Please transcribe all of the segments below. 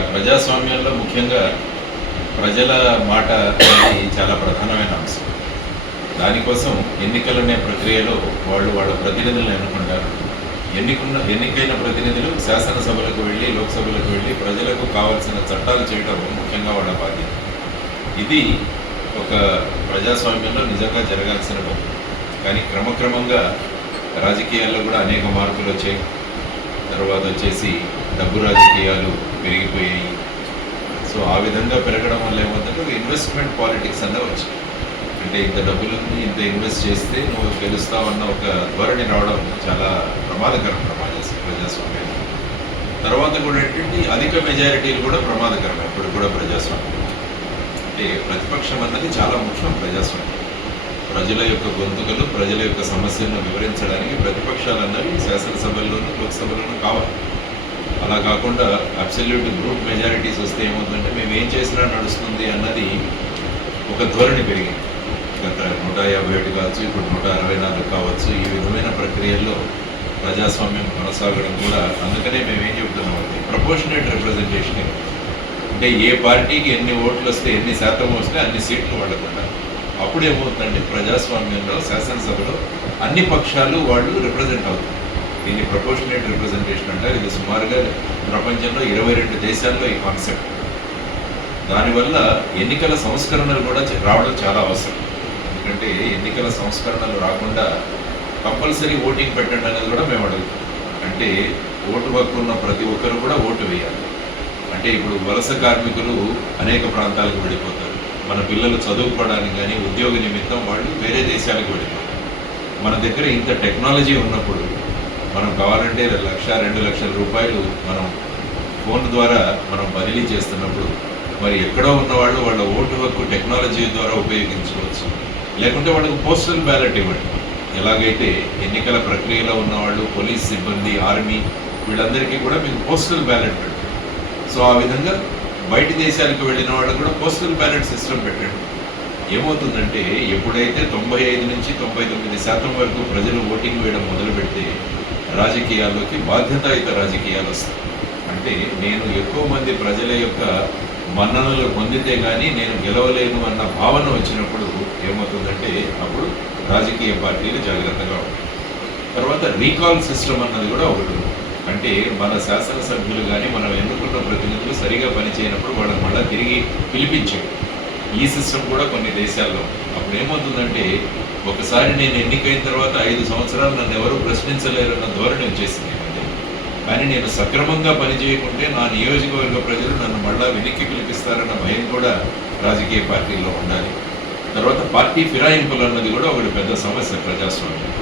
ప్రజాస్వామ్యంలో ముఖ్యంగా ప్రజల మాట అనేది చాలా ప్రధానమైన అంశం. దానికోసం ఎన్నికలనే ప్రక్రియలో వాళ్ళు వాళ్ళ ప్రతినిధులను ఎన్నుకుంటారు. ఎన్నికున్న ఎన్నికైన ప్రతినిధులు శాసనసభలకు వెళ్ళి లోక్సభలకు వెళ్ళి ప్రజలకు కావాల్సిన చట్టాలు చేయడం ముఖ్యంగా వాళ్ళ బాధ్యత. ఇది ఒక ప్రజాస్వామ్యంలో నిజంగా జరగాల్సిన పని. కానీ క్రమక్రమంగా రాజకీయాల్లో కూడా అనేక మార్పులు వచ్చాయి. తర్వాత వచ్చేసి డబ్బు రాజకీయాలు పెరిగిపోయాయి. సో ఆ విధంగా పెరగడం వల్ల ఏమవుతుందంటే ఒక ఇన్వెస్ట్మెంట్ పాలిటిక్స్ అన్న వచ్చింది. అంటే ఇంత డబ్బులు ఇంత ఇన్వెస్ట్ చేస్తే నువ్వు గెలుస్తావన్న ఒక ధోరణి రావడం చాలా ప్రమాదకరం ప్రమాద ప్రజాస్వామ్యం. తర్వాత కూడా ఏంటంటే అధిక మెజారిటీలు కూడా ప్రమాదకరం ఇప్పుడు కూడా ప్రజాస్వామ్యం. అంటే ప్రతిపక్షం అన్నది చాలా ముఖ్యం ప్రజాస్వామ్యం. ప్రజల యొక్క గొంతుకలు ప్రజల యొక్క సమస్యలను వివరించడానికి ప్రతిపక్షాలు అన్నవి శాసనసభల్లోనూ లోక్సభలోనూ కావాలి. అలా కాకుండా అబ్సల్యూట్ గ్రూప్ మెజారిటీస్ వస్తే ఏమవుతుందంటే మేము ఏం చేసినా నడుస్తుంది అన్నది ఒక ధోరణి పెరిగింది. గత నూట యాభై ఏడు కావచ్చు ఇప్పుడు నూట అరవై నాలుగు కావచ్చు ఈ విధమైన ప్రక్రియల్లో ప్రజాస్వామ్యం కొనసాగడం కూడా అందుకనే మేము ఏం చెబుతున్నాం అంటే ప్రపోర్షనేట్ రిప్రజెంటేషన్ అంటే ఏ పార్టీకి ఎన్ని ఓట్లు వస్తే ఎన్ని శాతం వస్తే అన్ని సీట్లు వాడకుండా అప్పుడు ఏమవుతుందంటే ప్రజాస్వామ్యంలో శాసనసభలో అన్ని పక్షాలు వాళ్ళు రిప్రజెంట్ అవుతారు. దీన్ని ప్రపోర్షనేట్ రిప్రజెంటేషన్ అంటారు ఇది సుమారుగా ప్రపంచంలో ఇరవై రెండు దేశాల్లో ఈ కాన్సెప్ట్ దానివల్ల ఎన్నికల సంస్కరణలు కూడా రావడం చాలా అవసరం. ఎందుకంటే ఎన్నికల సంస్కరణలు రాకుండా కంపల్సరీ ఓటింగ్ పెట్టండి అనేది కూడా మేము అడుగుతాం. అంటే ఓటు హక్కు ఉన్న ప్రతి ఒక్కరు కూడా ఓటు వేయాలి. అంటే ఇప్పుడు వలస కార్మికులు అనేక ప్రాంతాలకు వెళ్ళిపోతారు. మన పిల్లలు చదువుకోవడానికి కానీ ఉద్యోగ నిమిత్తం వాళ్ళు వేరే దేశాలకు వెళ్ళిపోతారు. మన దగ్గర ఇంత టెక్నాలజీ ఉన్నప్పుడు మనం కావాలంటే లక్ష రెండు లక్షల రూపాయలు మనం ఫోన్ ద్వారా మనం బదిలీ చేస్తున్నప్పుడు మరి ఎక్కడో ఉన్నవాళ్ళు వాళ్ళ ఓటు హక్కు టెక్నాలజీ ద్వారా ఉపయోగించుకోవచ్చు. లేకుంటే వాళ్ళకి పోస్టల్ బ్యాలెట్ ఇవ్వండి. ఎలాగైతే ఎన్నికల ప్రక్రియలో ఉన్నవాళ్ళు పోలీస్ సిబ్బంది ఆర్మీ వీళ్ళందరికీ కూడా మీకు పోస్టల్ బ్యాలెట్ పెట్టండి సో ఆ విధంగా బయట దేశాలకు వెళ్ళిన వాళ్ళకు కూడా పోస్టల్ బ్యాలెట్ సిస్టమ్ పెట్టండి. ఏమవుతుందంటే ఎప్పుడైతే తొంభై ఐదు నుంచి తొంభై తొమ్మిది శాతం వరకు ప్రజలు ఓటింగ్ వేయడం మొదలు పెడితే రాజకీయాల్లోకి బాధ్యతాయుత రాజకీయాలు వస్తాయి అంటే నేను ఎక్కువ మంది ప్రజల యొక్క మన్ననలు పొందితే కానీ నేను గెలవలేను అన్న భావన వచ్చినప్పుడు ఏమవుతుందంటే అప్పుడు రాజకీయ పార్టీలు జాగ్రత్తగా ఉంటాయి. తర్వాత రీకాల్ సిస్టమ్ అన్నది కూడా ఒకటి అంటే మన శాసనసభ్యులు కానీ మనం ఎన్నుకున్న ప్రతినిధులు సరిగా పనిచేయనప్పుడు వాళ్ళని మళ్ళీ తిరిగి పిలిపించాడు ఈ సిస్టమ్ కూడా కొన్ని దేశాల్లో అప్పుడు ఏమవుతుందంటే ఒకసారి నేను ఎన్నికైన తర్వాత ఐదు సంవత్సరాలు నన్ను ఎవరు ప్రశ్నించలేరన్న ధోరణి వచ్చేసింది కానీ నేను సక్రమంగా పనిచేయకుంటే నా నియోజకవర్గ ప్రజలు నన్ను మళ్ళా వెనక్కి పిలిపిస్తారన్న భయం కూడా రాజకీయ పార్టీల్లో ఉండాలి. తర్వాత పార్టీ ఫిరాయింపులు అన్నది కూడా ఒకటి పెద్ద సమస్య ప్రజాస్వామ్యం.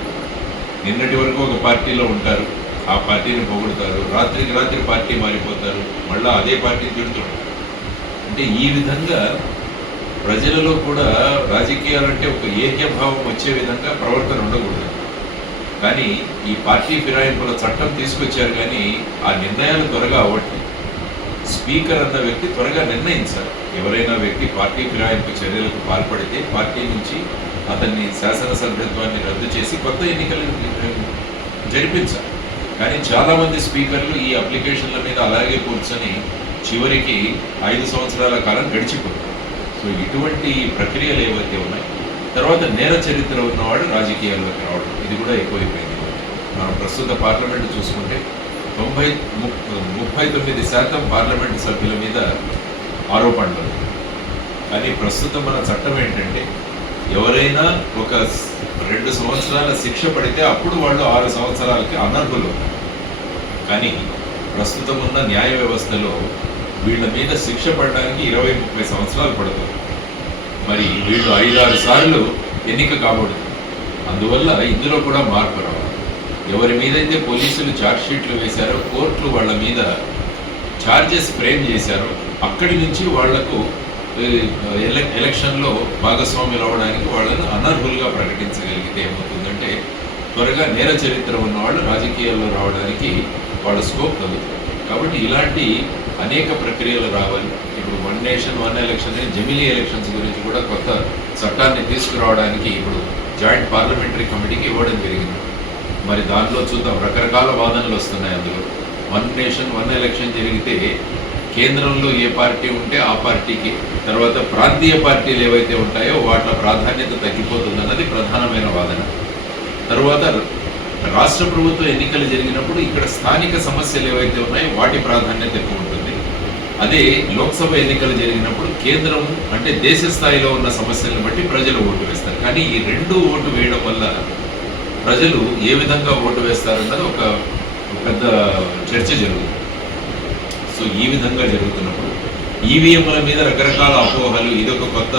నిన్నటి వరకు ఒక పార్టీలో ఉంటారు ఆ పార్టీని పొగుడుతారు రాత్రికి రాత్రి పార్టీ మారిపోతారు మళ్ళీ అదే పార్టీని తిడుతుంటారు. అంటే ఈ విధంగా ప్రజలలో కూడా రాజకీయాలంటే ఒక ఏక్యభావం వచ్చే విధంగా ప్రవర్తన ఉండకూడదు. కానీ ఈ పార్టీ ఫిరాయింపుల చట్టం తీసుకొచ్చారు కానీ ఆ నిర్ణయాలు త్వరగా అవ్వట్లేదు. స్పీకర్ అన్న వ్యక్తి త్వరగా నిర్ణయించాలి. ఎవరైనా వ్యక్తి పార్టీ ఫిరాయింపు చర్యలకు పాల్పడితే పార్టీ నుంచి అతన్ని శాసనసభ్యత్వాన్ని రద్దు చేసి కొత్త ఎన్నికలు జరిపించాలి. కానీ చాలామంది స్పీకర్లు ఈ అప్లికేషన్ల మీద అలాగే కూర్చొని చివరికి ఐదు సంవత్సరాల కాలం గడిచిపోతారు సో ఇటువంటి ప్రక్రియలు ఏవైతే ఉన్నాయి తర్వాత నేర చరిత్ర ఉన్నవాడు రాజకీయాల్లోకి రావడం ఇది కూడా ఎక్కువైపోయింది. మనం ప్రస్తుత పార్లమెంట్ చూసుకుంటే తొంభై ము- ముప్పై తొమ్మిది శాతం పార్లమెంట్ సభ్యుల మీద ఆరోపణలు కానీ ప్రస్తుతం మన చట్టం ఏంటంటే ఎవరైనా ఒక రెండు సంవత్సరాల శిక్ష పడితే అప్పుడు వాళ్ళు ఆరు సంవత్సరాలకి అనర్హులు కానీ ప్రస్తుతం ఉన్న న్యాయ వ్యవస్థలో వీళ్ళ మీద శిక్ష పడడానికి ఇరవై ముప్పై సంవత్సరాలు పడుతుంది. మరి వీళ్ళు ఐదారు సార్లు ఎన్నిక కాబడుతుంది అందువల్ల ఇందులో కూడా మార్పు రావాలి. ఎవరి మీదైతే పోలీసులు ఛార్జ్ షీట్లు వేశారో కోర్టులు వాళ్ళ మీద ఛార్జెస్ ఫ్రేమ్ చేశారో అక్కడి నుంచి వాళ్ళకు ఎలక్షన్లో భాగస్వామ్యులు అవ్వడానికి వాళ్ళని అనర్హులుగా ప్రకటించగలిగితే ఏమవుతుందంటే త్వరగా నేర చరిత్ర ఉన్న వాళ్ళు రాజకీయాల్లో రావడానికి వాళ్ళ స్కోప్ కలుగుతుంది కాబట్టి ఇలాంటి అనేక ప్రక్రియలు రావాలి. ఇప్పుడు వన్ నేషన్ వన్ ఎలక్షన్ జమిలీ ఎలక్షన్స్ గురించి కూడా కొత్త చట్టాన్ని తీసుకురావడానికి ఇప్పుడు జాయింట్ పార్లమెంటరీ కమిటీకి ఇవ్వడం జరిగింది. మరి దానిలో చూద్దాం రకరకాల వాదనలు వస్తున్నాయి అందులో. వన్ నేషన్ వన్ ఎలక్షన్ జరిగితే కేంద్రంలో ఏ పార్టీ ఉంటే ఆ పార్టీకి తర్వాత ప్రాంతీయ పార్టీలు ఏవైతే ఉంటాయో వాటి ప్రాధాన్యత తగ్గిపోతుందన్నది ప్రధానమైన వాదన. తర్వాత రాష్ట్ర ప్రభుత్వ ఎన్నికలు జరిగినప్పుడు ఇక్కడ స్థానిక సమస్యలు ఏవైతే ఉన్నాయో వాటి ప్రాధాన్యత ఎక్కువ ఉంటుంది. అదే లోక్సభ ఎన్నికలు జరిగినప్పుడు కేంద్రం అంటే దేశ స్థాయిలో ఉన్న సమస్యలను బట్టి ప్రజలు ఓటు వేస్తారు. కానీ ఈ రెండు ఓటు వేయడం వల్ల ప్రజలు ఏ విధంగా ఓటు వేస్తారన్నది ఒక ఒక పెద్ద చర్చ జరుగుతుంది. సో ఈ విధంగా జరుగుతున్నప్పుడు ఈవీఎంల మీద రకరకాల అపోహలు ఇదొక కొత్త